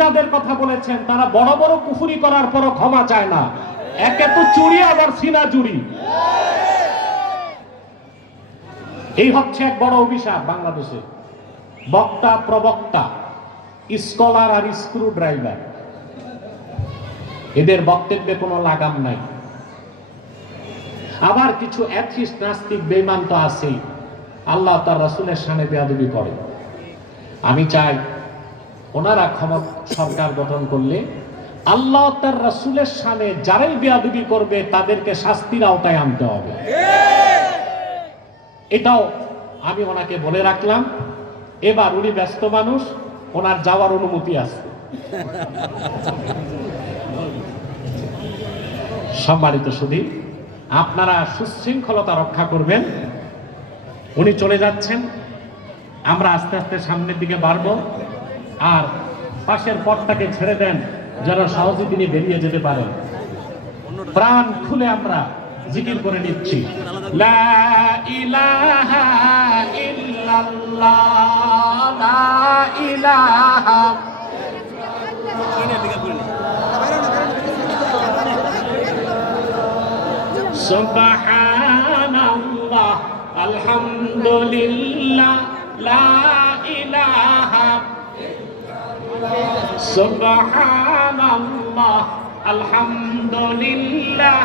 যাদের কথা বলেছেন তারা বড় বড় কুফরি করার পরও ক্ষমা চায় না। একে তো চুরি, আবার সিনা চুরি। এই হচ্ছে এক বড় অভিশাপ বাংলাদেশে। বক্তা প্রবক্তা, স্কলার আর স্ক্রু ড্রাইভার, এদের বক্তব্যে কোনো লাগাম নাই। আবার কিছু অ্যাথিস্ট নাস্তিক বেঈমান তো আছেই, আল্লাহ তার রাসূলের শানে বেয়াদবি করে। আমি চাই ওনারা সরকার গঠন করলে আল্লাহ তার রাসূলের শানে যারাই বেয়াদবি করবে তাদেরকে শাস্তির আওতায় আনতে হবে। এটাও আমি ওনাকে বলে রাখলাম। এবার উনি ব্যস্ত মানুষ, ওনার যাওয়ার অনুমতি আছে। সম্মানিত সুধী, আপনারা সুশৃঙ্খলতা রক্ষা করবেন। উনি চলে যাচ্ছেন, আমরা আস্তে আস্তে সামনের দিকে বাড়বো। আর পাশের পথটাকে ছেড়ে দেন যেন সহজে তিনি বেরিয়ে যেতে পারেন। প্রাণ খুলে আমরা জিকির করে নিচ্ছি, লা ইলাহা ইল্লাল্লাহ, লা ইলাহা সুবহানাল্লাহ, আলহামদুলিল্লাহ, লা ইলাহা সুবহানাল্লাহ, আলহামদুলিল্লাহ।